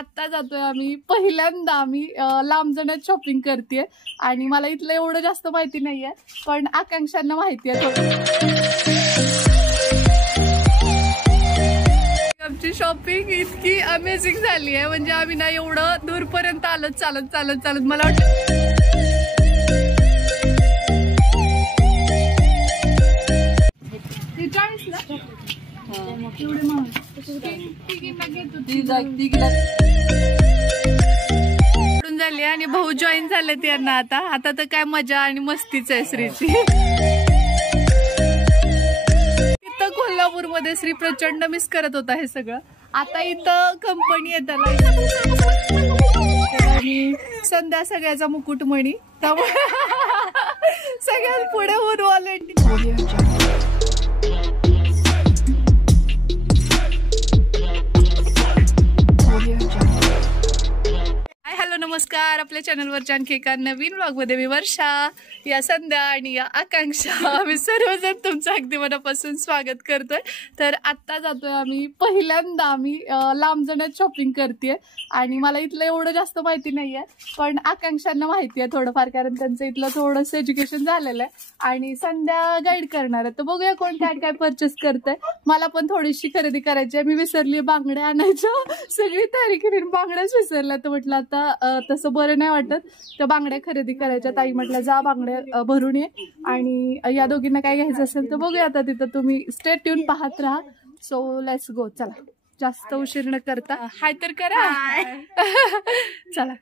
आता जातोय आम्ही, पहिल्यांदा आम्ही लांब जाण्यात शॉपिंग करतेय आणि मला इथलं एवढं जास्त माहिती नाहीये, पण आकांक्षांना माहिती आहे थोडं. आमची शॉपिंग इतकी अमेझिंग झाली आहे, म्हणजे आम्ही ना एवढं दूरपर्यंत आलो चालत चालत चालत. मला वाटतं झाली आणि भाऊ जॉईन झाले त्यांना. आता तर काय मजा आणि मस्तीच आहे श्रीची. इथं कोल्हापूरमध्ये श्री प्रचंड मिस करत होता हे सगळं. आता इथं कंपनी आहे त्याला, आणि संध्या सगळ्याचा मुकुटमणी, त्यामुळे सगळ्यात पुढे होऊन ऑलरेडी. हॅलो नमस्कार, आपल्या चॅनलवरच्या आणखी एका नवीन व्लॉगमध्ये मी वर्षा, या संध्या आणि या आकांक्षा, आम्ही सर्वजण तुमचं अगदी मनापासून स्वागत करतोय. तर आत्ता जातोय आम्ही, पहिल्यांदा आम्ही लांब जाण्यात शॉपिंग करतेय आणि मला इथलं एवढं जास्त माहिती नाहीये, पण आकांक्षांना माहिती आहे थोडंफार, कारण त्यांचं इथलं थोडंसं एज्युकेशन झालेलं आहे आणि संध्या गाईड करणार आहे. तर बघूया कोण काय काय परचेस करतंय. मला पण थोडीशी खरेदी करायची आहे. मी विसरली बांगड्या आणायच्या, सगळी तयारी केली, बांगड्याच विसरल्या. तर म्हटलं आता तसं बरं नाही वाटत, त्या बांगड्या खरेदी करायच्या. ताई म्हटलं जा बांगड्या भरून ये, आणि या दोघींना काय घ्यायचं असेल तर बघूया आता तिथं. तुम्ही स्टे ट्यून पाहत राहा. So let's go. चला, जास्त उशीर न करता हाय तर करा. चला,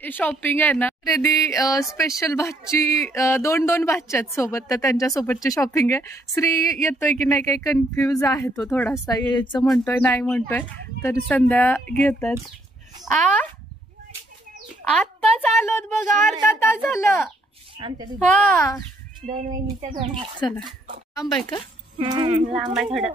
शॉपिंग आहे ना, खरेदी स्पेशल भाची, दोन भाच्या आहेत सोबत, तर त्यांच्यासोबतची शॉपिंग आहे. श्री येतोय की नाही काही कन्फ्यूज आहे तो थोडासा, यायचं म्हणतोय नाही म्हणतोय, तर संध्या घेत आहेत. आत्ताच आलोत बघा, अर्धा तास झालं. हा चला, लांब आहे का? लांब आहे थोडं.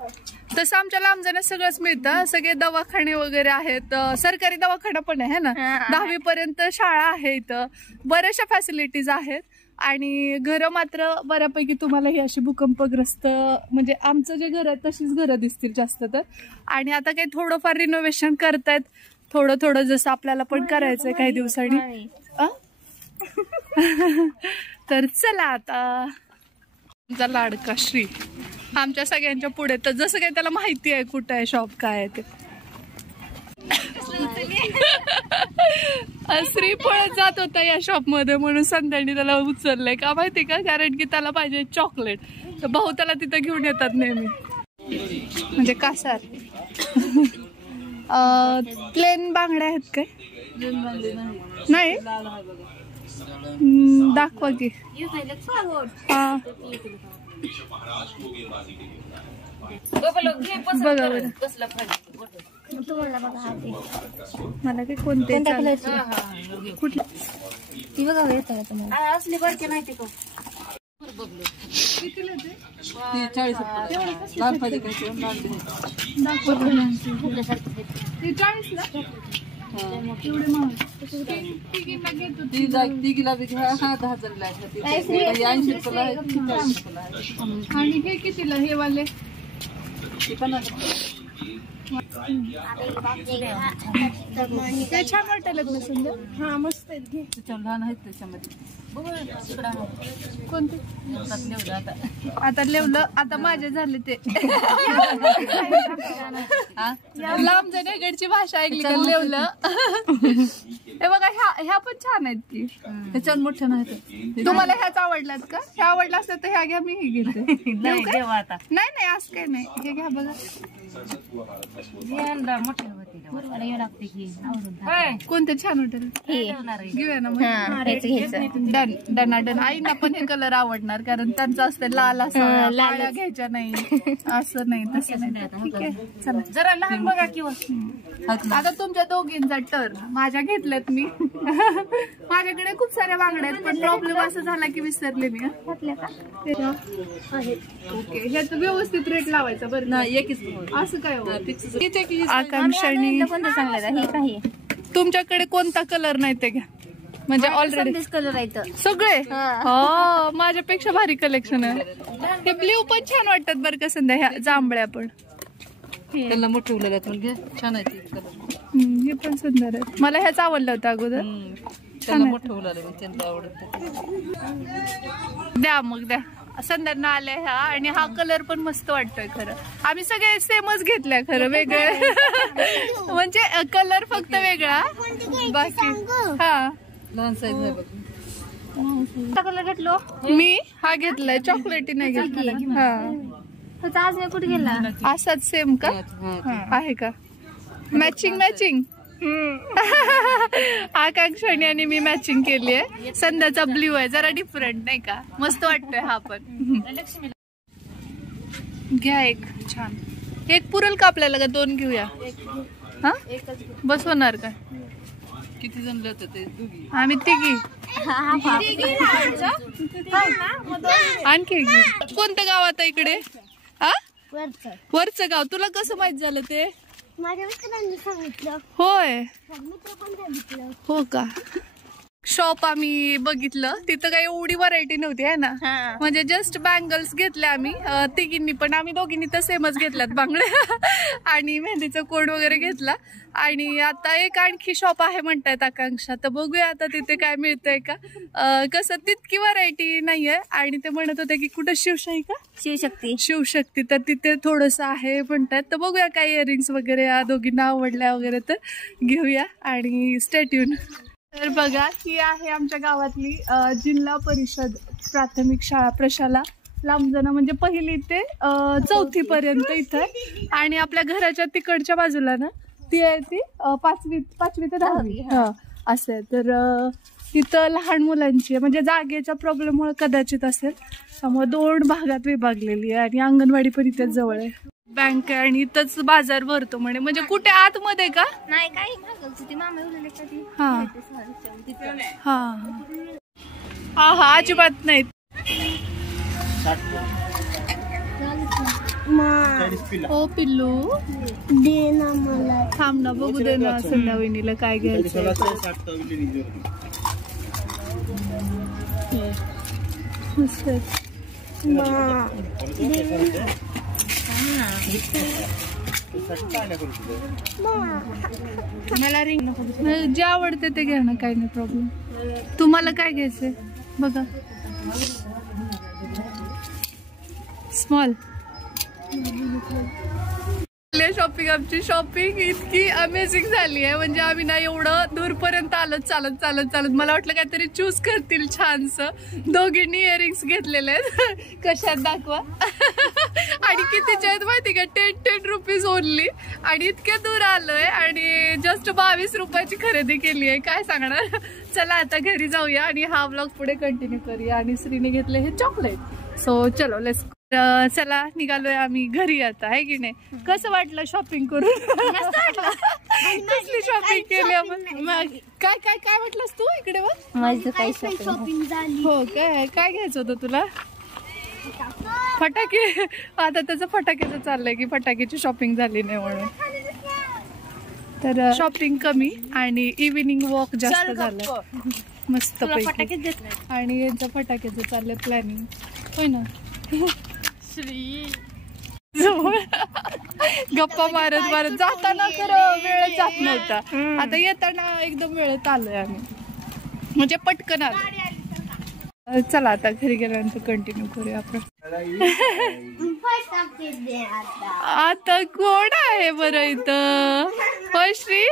तसं आमच्या लांब जाण्यास सगळंच मिळतं, सगळे दवाखाने वगैरे आहेत, सरकारी दवाखाना पण आहे ना, 10वी पर्यंत शाळा आहे इथं, बऱ्याचशा फॅसिलिटीज आहेत. आणि घरं मात्र बऱ्यापैकी तुम्हाला ही अशी भूकंपग्रस्त, म्हणजे आमचं जे घर आहे तशीच घरं दिसतील जास्त तर. आणि आता काही थोडंफार रिनोव्हेशन करतायत, थोडं थोडं, जसं आपल्याला पण करायचंय काही दिवसांनी. तर चला, आता तुमचा लाडका श्री आमच्या सगळ्यांच्या पुढे, तर जसं काही त्याला माहिती आहे कुठं आहे शॉप काय आहे ते. श्री पळत जात होता या शॉप मध्ये, म्हणून संध्यानी त्याला उचललंय का माहिती का, कारण की त्याला पाहिजे चॉकलेट. तर भाऊ त्याला तिथं घेऊन येतात नेहमी, म्हणजे कासार. प्लेन बांगड्या आहेत काय? नाही, दाखवा की. हा बघा बरं, मला काही कोणते कुठले ती बघा तुम्हाला असली बरके नाही ते. कितीला ते? 40 ला एवढे महाग. आणि हे कितीला हे वाले? काय छान वाटायला ना सुंदर. हा मस्त आहेत, घे. लहान आहेत त्याच्यामध्ये. कोणते? आता लेवलं, आता माझे झाले ते. लांब जाण्याकडची भाषा ऐकली का, लेवलं. हे बघा, ह्या पण छान आहेत की, त्याच्यावर मोठ्या नाही. तुम्हाला ह्याच आवडल्यात का? ह्या आवडल्या असल्या तर ह्या घ्या, मी हे घेते. नाही असं काही नाही, हे घ्या बघा. कोणते छान वाटेल घेऊया ना मग. डन. आईना पण हे कलर आवडणार, कारण त्यांचं असतं लाल, असं लाल घ्यायच्या नाही, असं नाही तसं नाही. ठीक आहे, चला जरा लहान बघा किंवा. आता तुमच्या दोघींचा टर्न. माझ्या घेतल्यात मी. माझ्याकडे खूप साऱ्या बांगड्या आहेत, पण प्रॉब्लेम असं झाला की विसरले मी. ओके, ह्याच व्यवस्थित रेट लावायचा बरं ना, एकच असं काय. आकांक्षाने तुमच्याकडे कोणता कलर नाही ते घ्या, म्हणजे ऑलरेडी कलर आहेत सगळे. हो, माझ्यापेक्षा भारी कलेक्शन आहे. हे ब्ल्यू पण छान वाटतात बरं का संध्या, ह्या जांभळ्या पण. त्याला मोठे छान आहे. हे पण सुंदर आहे. मला ह्याच आवडलं होतं अगोदर. द्या मग द्या. संध्याकाळी आल्या ह्या आणि हा कलर पण मस्त वाटतोय खरं. आम्ही सगळे सेमच घेतल्या खरं, वेगळे म्हणजे कलर फक्त वेगळा बाकी. हा लहान साईज नाही बघ. कलर घेतलो मी. हा घेतलाय चॉकलेटी नाही घेतला. हा आज कुठे गेला असाच सेम का आहे का? Matching matching. आकांक्षाने आणि मी मॅचिंग केली आहे. संध्याचा ब्ल्यू आहे, जरा डिफरंट नाही का? मस्त वाटतोय हा पण. घ्या एक छान. एक पुरेल का आपल्याला का दोन घेऊया? हा बस होणार का? किती जण होते ते? आम्ही तिघी. आणखी कोणतं गाव आता इकडे? हा वरचं गाव. तुला कसं माहित झालं ते? माझ्या मित्रांनी सांगितलं. होय मित्र पण सांगितलं. हो का? शॉप आम्ही बघितलं, तिथं काही एवढी व्हरायटी नव्हती आहे ना. म्हणजे जस्ट बँगल्स घेतल्या आम्ही तिघींनी पण. आम्ही दोघींनी तर सेमच घेतल्यात बांगड्या आणि मेहंदीचा कोड वगैरे घेतला. आणि आता एक आणखी शॉप आहे म्हणतायत आकांक्षा, तर बघूया आता तिथे काय मिळतंय का. कसं तितकी व्हरायटी नाहीये. आणि ते म्हणत होते की कुठं शिवशाही का शिवशक्ती, तर तिथे थोडंसं आहे म्हणतात. तर बघूया काय इयरिंग्स वगैरे या दोघींना आवडल्या वगैरे तर घेऊया आणि स्टे ट्यून. तर बघा ही आहे आमच्या गावातली जिल्हा परिषद प्राथमिक शाळा प्रशाला लांबजना, म्हणजे पहिली ते 4थी पर्यंत इथं. आणि आपल्या घराच्या तिकडच्या बाजूला ना ती आहे ती 5वी ते 10वी असं आहे. तर तिथं लहान मुलांची आहे, म्हणजे जागेच्या प्रॉब्लेममुळे कदाचित असेल, त्यामुळे 2 भागात विभागलेली आहे. आणि अंगणवाडी पण इथेच जवळ आहे. बँक आहे आणि इथंच बाजार भरतो म्हणे. म्हणजे कुठे आतमध्ये का? नाही काही मामा हा हा हा हा अजिबात नाही. हो पिल्लू दे ना मला. थांब ना बघू दे ना संध्या वहिनीला काय घ्यायचं. मला रिंग जे आवडते ते घ्या ना, काही नाही प्रॉब्लेम. तुम्हाला काय घ्यायचंय बघा. Small shopping. आमची शॉपिंग इतकी अमेझिंग झाली आहे, म्हणजे आम्ही ना एवढं दूरपर्यंत आलो चालत चालत चालत. मला वाटलं काहीतरी चूज करतील छानसं. दोघींनी इयरिंग्स घेतलेले आहेत. कशात दाखवा. आणि कितीचे आहेत माहिती का? 10 रुपीज ओनली. आणि इतक्या दूर आलोय आणि जस्ट 22 रुपयाची खरेदी केली आहे. काय सांगणार. चला आता घरी जाऊया आणि हा व्लॉग पुढे कंटिन्यू करूया. आणि श्रीने घेतले हे चॉकलेट. सो चलो लेट्स. चला निघालोय आम्ही घरी आता, आहे की नाही? कसं वाटलं शॉपिंग करून? कसली शॉपिंग केली आपण? काय काय काय म्हटलंस तू इकडे? माझं काही शॉपिंग झाली. हो काय? काय घ्यायचं होतं तुला? फटाके. आता त्याचं फटाक्याचं चाललंय की फटाक्याची शॉपिंग झाली नाही म्हणून. तर शॉपिंग कमी आणि इव्हिनिंग वॉक जास्त झालं मस्त पैकी. आणि यांचं फटाक्याचं चाललंय प्लॅनिंग, होय ना? गप्पा मारत मारत जाताना खरं वेळ जात नव्हता. आता येताना एकदम वेळेत आलोय आम्ही, म्हणजे पटकन आलो. चला आता घरी गेल्यानंतर कंटिन्यू करूया आपण. आता कोण आहे बरं इथं? होय श्री.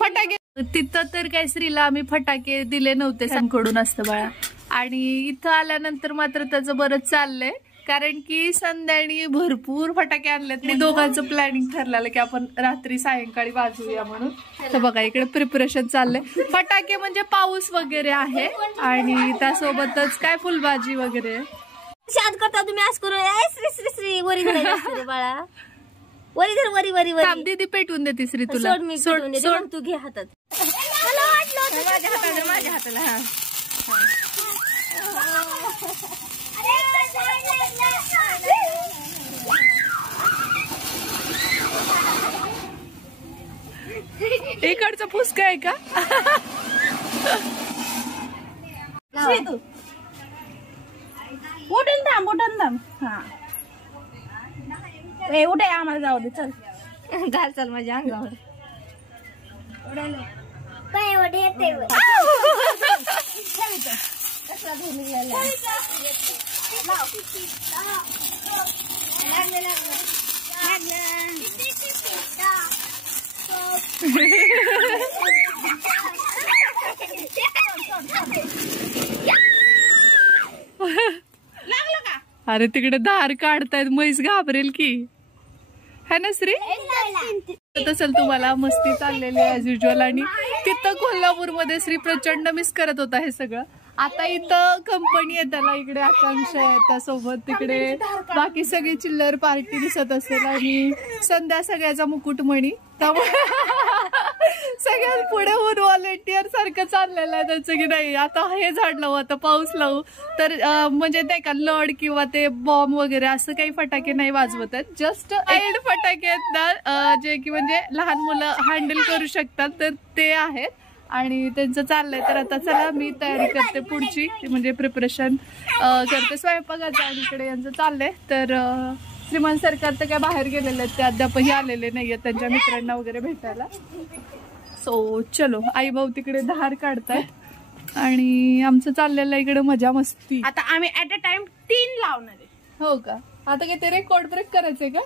फटाके तिथं तर काय श्रीला आम्ही फटाके दिले नव्हते, सांकडून असतं बाळा. आणि इथं आल्यानंतर मात्र त्याचं बरंच चाललंय, कारण की संध्यानी भरपूर फटाके आणलेत. मी दोघांचं प्लॅनिंग ठरलेलं की आपण रात्री सायंकाळी वाजवूया म्हणून. तर बघा इकडे प्रिपरेशन चाललंय. फटाके म्हणजे पाऊस वगैरे आहे आणि त्यासोबतच काय फुलभाजी वगैरे. शाद करता तुम्ही आज करू. श्री श्री श्री वरी धर बाळा. वरी धर वरी वरी वरी. दीदी पेटवून देते श्री तुला. सोड तू घे हातात. माझ्या हाताला. हा इकडचा फुसका आहे का? उठून थांब उठून थांब. हा उठे आम्हाला जाऊ दे. चल घाल चल माझ्या अंगावर. अरे तिकडे धार काढतायत, म्हैस घाबरेल की, है ना श्री? असेल तुम्हाला मस्ती चाललेली ऍज युजल. आणि तिथं कोल्हापूरमध्ये श्री प्रचंड मिस करत होता हे सगळं. आता इथं कंपनी आहे त्याला, इकडे आकांक्षा आहे त्यासोबत, तिकडे बाकी सगळी चिल्लर पार्टी दिसत असेल. आणि संध्या सगळ्याचा मुकुटमणी, त्यामुळे सगळ्यात पुढे होऊन व्हॉलेंटियर सारखं चाललेलं आहे त्यांचं की नाही आता हे झाड लावू, आता पाऊस लावू. तर म्हणजे नाही का लड किंवा ते बॉम्ब वगैरे असं काही फटाके नाही वाजवत आहेत, जस्ट एड फटाके आहेत ना जे की म्हणजे लहान मुलं हँडल करू शकतात, तर ते आहेत. आणि त्यांचं चाललंय. तर आता चला मी तयारी करते पुढची, म्हणजे प्रिपरेशन करते स्वयंपाकाचं. आणि इकडे यांचं चाललंय. तर श्रीमंत सरकार तर काय बाहेर गेलेले आहेत, ते अद्यापही आलेले नाहीये त्यांच्या मित्रांना वगैरे भेटायला. सो चलो, आई भाऊ तिकडे धार काढतायत आणि आमचं चाललेलं इकडे मजा मस्ती. आता आम्ही ऍट अ टाइम 3 लावणार आहे. हो का? आता काय ते रेकॉर्ड ब्रेक करायचंय का?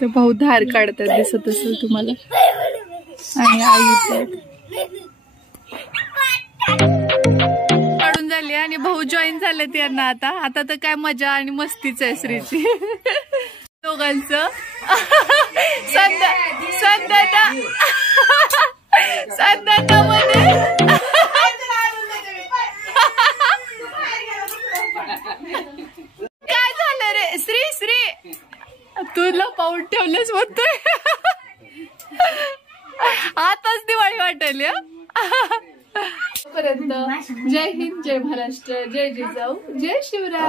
तर भाऊ धार काढतात दिसत असेल तुम्हाला. आणि आई काढून झाली आणि भाऊ जॉईन झाले त्यांना. आता तर काय मजा आणि मस्तीच आहे श्रीची दोघांचं. काय झालं रे श्री? तुला पाऊल ठेवलंच म्हणतोय. आताच दिवाळी वाटेल पर्यंत. जय हिंद, जय महाराष्ट्र, जय जिजाऊ, जय शिवराय.